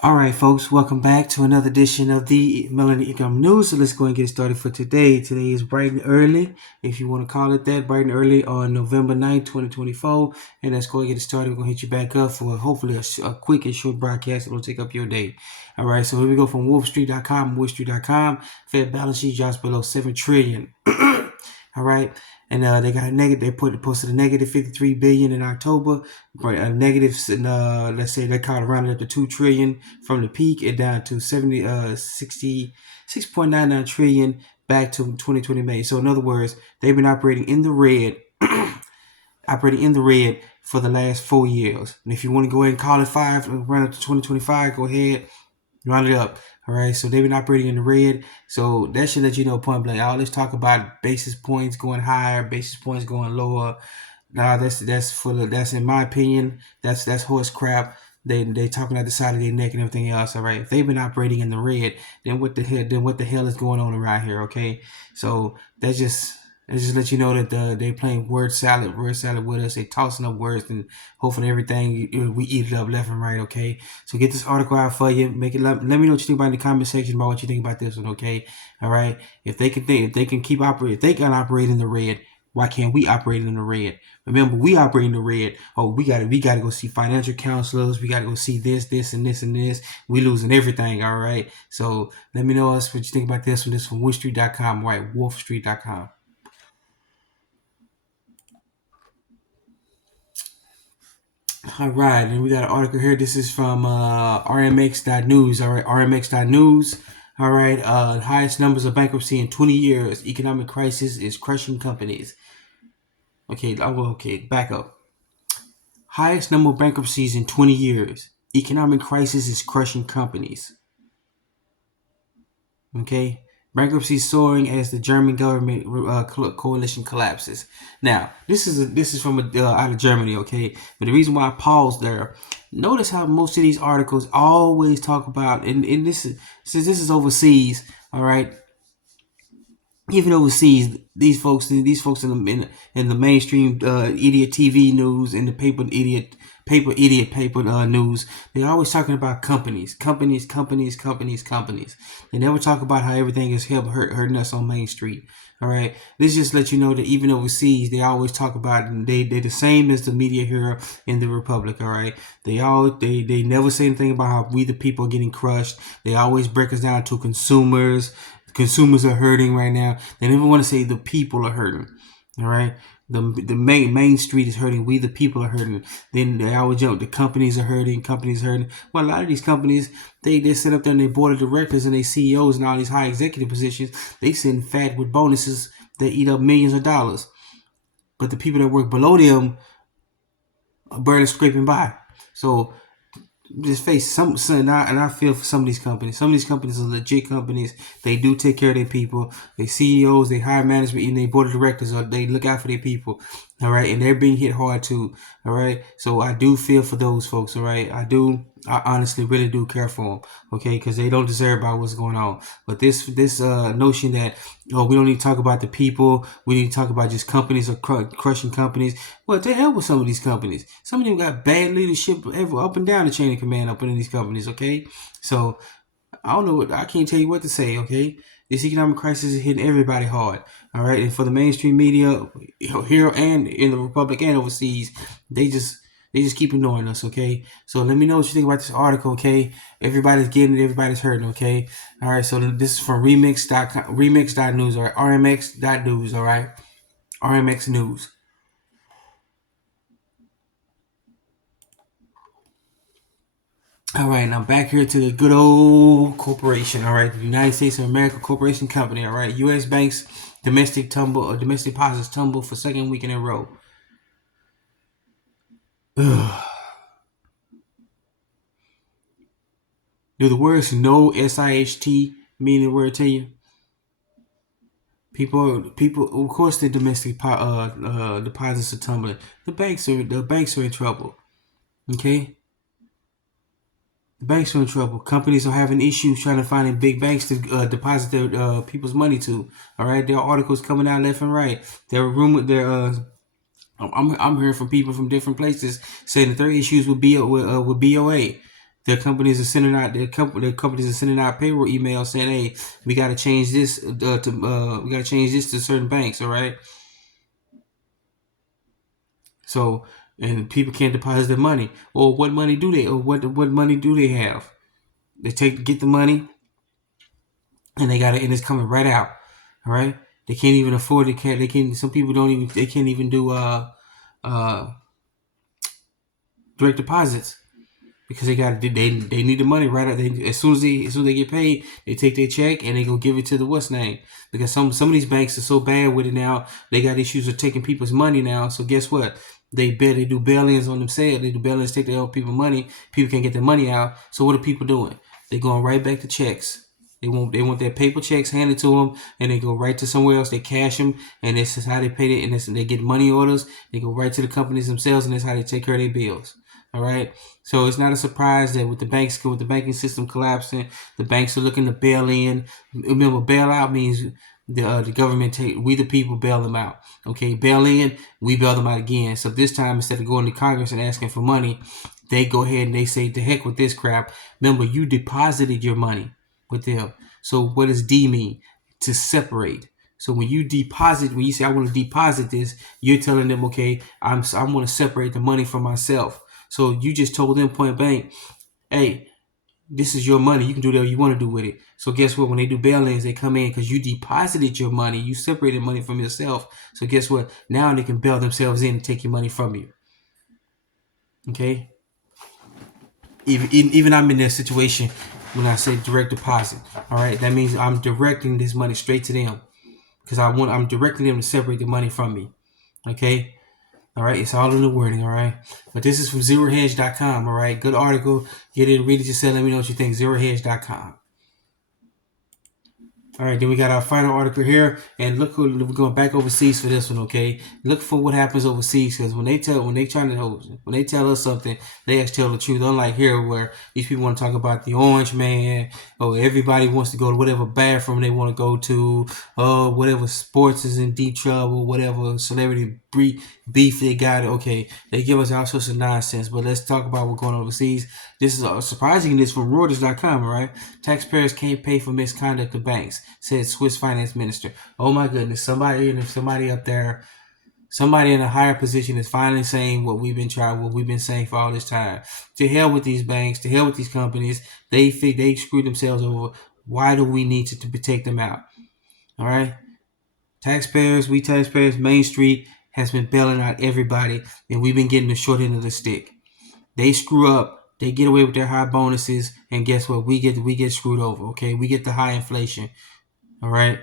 All right, folks, welcome back to another edition of the Melanie Income News. So let's go and get started for today. Today is bright and early, if you want to call it that, bright and early on November 9th, 2024. And let's go and get it started. We're going to hit you back up for hopefully a quick and short broadcast that will take up your day. All right, so here we go from wolfstreet.com, wolfstreet.com. Fed balance sheet drops below 7 trillion. All right. And they got a negative. Posted a negative 53 billion in October, but a negative. Let's say they caught around up to 2 trillion from the peak, and down to 66.99 trillion back to 2020 May. So in other words, they've been operating in the red, for the last 4 years. And if you want to go ahead and call it five, run up to 2025, go ahead, round it up. All right, so they've been operating in the red. So that should let you know point blank. All this talk about basis points going higher, basis points going lower. Nah, that's in my opinion, that's horse crap. They talking out the side of their neck and everything else. All right, if they've been operating in the red, then what the hell is going on around here? Okay, so that just let you know that they playing word salad with us. They tossing up words and hoping everything we eat it up left and right. Okay, so get this article out for you. Make it. Let me know what you think about in the comment section about what you think about this one. Okay, all right. If they can keep operating, if they can operate in the red, why can't we operate in the red? Remember, we operate in the red. Oh, we gotta go see financial counselors. We gotta go see this, and this, and this. We losing everything. All right. So let me know what you think about this one. This from wolfstreet.com, right? wolfstreet.com. All right, and we got an article here. This is from rmx.news. All right, rmx.news. All right, highest numbers of bankruptcy in 20 years. Economic crisis is crushing companies. Okay, back up. Highest number of bankruptcies in 20 years. Economic crisis is crushing companies. Okay, bankruptcy soaring as the German government coalition collapses. Now, this is from out of Germany. Okay, but the reason why I paused there, notice how most of these articles always talk about, and this is since this is overseas. All right, even overseas, these folks in the mainstream idiot TV news and the paper news, they're always talking about companies. They never talk about how everything is hurting us on Main Street. All right, this just let you know that even overseas, they always talk about it, and they're the same as the media here in the Republic. All right, they never say anything about how we the people are getting crushed. They always break us down to consumers. Consumers are hurting right now. They never want to say the people are hurting. All right. The main street is hurting. We the people are hurting. Then they always jump. The companies are hurting. Companies are hurting. Well, a lot of these companies, they sit up there and they board of directors and they CEOs and all these high executive positions. They sitting fat with bonuses that eat up millions of dollars. But the people that work below them are barely scraping by. So just face and I feel for some of these companies. Some of these companies are legit companies. They do take care of their people. They CEOs, they hire management, and they board of directors, or they look out for their people. All right, and they're being hit hard too. All right, so I do feel for those folks. All right, I do. I honestly really do care for them. Okay, because they don't deserve about what's going on. But this notion that we don't need to talk about the people, we need to talk about just companies or crushing companies. Well, to hell with some of these companies. Some of them got bad leadership up and down the chain of command up in these companies. Okay, so I don't know what I can't tell you what to say. Okay, this economic crisis is hitting everybody hard. All right, and for the mainstream media here and in the Republic and overseas, they just keep ignoring us. Okay, so let me know what you think about this article. Okay, everybody's getting it, everybody's hurting. Okay, all right. So this is from remix.news or rmx.news. All right, RMX News. All right, now back here to the good old corporation. All right, the United States of America Corporation Company. All right, U.S. banks domestic deposits tumble for second week in a row. Ugh. Do the words no SIHT mean the word to you? People. Of course, the domestic deposits are tumbling. The banks are in trouble. Okay, the banks are in trouble. Companies are having issues trying to find big banks to deposit their people's money to. All right, there are articles coming out left and right. There are rumored there. I'm hearing from people from different places saying that there are issues with BOA. The companies are sending out payroll emails saying, "Hey, we got to change this we got to change this to certain banks." All right. So and people can't deposit their money. Or what money do they? Or what money do they have? They get the money, and and it's coming right out. All right. They can't even afford it. They can. Some people don't even. They can't even do uh direct deposits, because they need the money right out. As soon as they get paid, they take their check and they go give it to the what's name. Because some of these banks are so bad with it now, they got issues with taking people's money now. So guess what? They do bail-ins on themselves. They do bail-ins, take their own people money. People can't get their money out. So what are people doing? They going right back to checks. They want their paper checks handed to them, and they go right to somewhere else. They cash them, and this is how they pay it. And they get money orders. They go right to the companies themselves, and that's how they take care of their bills. All right. So it's not a surprise that with the banking system collapsing, the banks are looking to bail in. Remember, bailout means the government we the people bail them out. Okay, bail in, we bail them out again. So this time, instead of going to Congress and asking for money, they go ahead and they say, "The heck with this crap." Remember, you deposited your money with them. So what does D mean? To separate. So when you say, "I want to deposit this," you're telling them, "Okay, I want to separate the money from myself." So you just told them point blank, "Hey, this is your money. You can do whatever you want to do with it." So guess what? When they do bail-ins, they come in because you deposited your money. You separated money from yourself. So guess what? Now they can bail themselves in and take your money from you. Okay? Even I'm in that situation when I say direct deposit. All right? That means I'm directing this money straight to them because I'm directing them to separate the money from me. Okay? All right, it's all in the wording. All right, but this is from zerohedge.com. All right, good article. Get in, read it yourself. Let me know what you think. Zerohedge.com. All right, then we got our final article here, and look, we're going back overseas for this one. Okay, look for what happens overseas, because when they tell us something, they actually tell the truth. Unlike here, where these people want to talk about the orange man, or everybody wants to go to whatever bathroom they want to go to, or whatever sports is in deep trouble, whatever celebrity beef they got. Okay, they give us all sorts of nonsense. But let's talk about what's going on overseas. This is surprising. This from Reuters.com. All right, taxpayers can't pay for misconduct of banks, said Swiss finance minister. Oh my goodness, somebody up there, somebody in a higher position is finally saying what we've been saying for all this time. To hell with these banks, to hell with these companies. They screwed themselves over. Why do we need to protect them out? All right, we taxpayers, Main Street has been bailing out everybody, and we've been getting the short end of the stick. They screw up, they get away with their high bonuses, and guess what? We get screwed over. Okay, we get the high inflation. All right.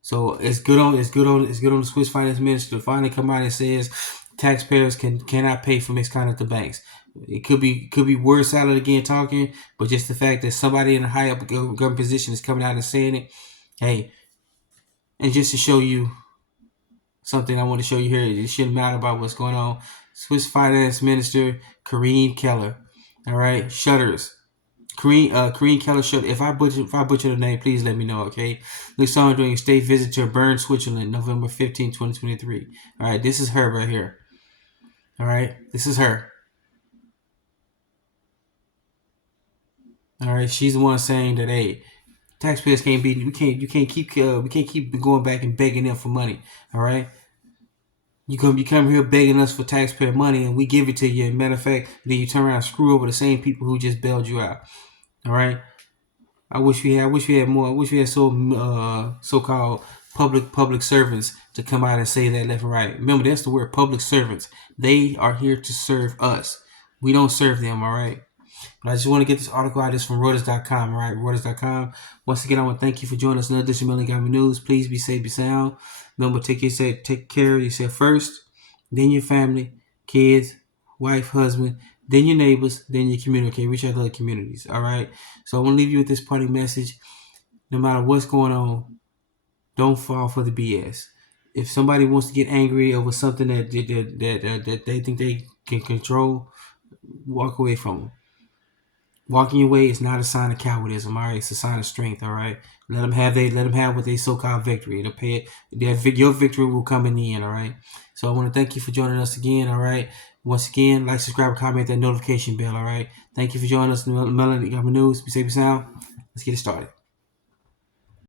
So it's good on the Swiss finance minister to finally come out and says taxpayers cannot pay for misconduct to banks. It could be word salad again talking, but just the fact that somebody in a high up government position is coming out and saying it, hey, and just to show you something I want to show you here, it shouldn't matter about what's going on. Swiss finance minister Karine Keller, all right, shutters. Karine Keller shut. If I butcher the name, please let me know. Okay, looks on doing a state visit to Bern, Switzerland, November 15, 2023. All right, this is her right here. All right, this is her. All right, she's the one saying that, hey, taxpayers can't be. We can't keep going back and begging them for money. All right. You come here begging us for taxpayer money, and we give it to you. And matter of fact, then you turn around and screw over the same people who just bailed you out. All right. I wish we had more. I wish we had so-called public servants to come out and say that left and right. Remember, that's the word, public servants. They are here to serve us. We don't serve them. All right. But I just want to get this article out. This from Reuters.com. All right, Reuters.com. Once again, I want to thank you for joining us in another edition of Million News. Please be safe, be sound. Remember, take care of yourself first, then your family, kids, wife, husband, then your neighbors, then your community. Okay, reach out to other communities. All right. So I want to leave you with this parting message. No matter what's going on, don't fall for the BS. If somebody wants to get angry over something that they think they can control, walk away from them. Walking your way is not a sign of cowardice. All right, it's a sign of strength. All right, let them have what they so-called victory. It'll pay it. Your victory will come in the end. All right. So I want to thank you for joining us again. All right. Once again, like, subscribe, comment, that notification bell. All right. Thank you for joining us in the Melody Government News. Be safe and sound. Let's get it started.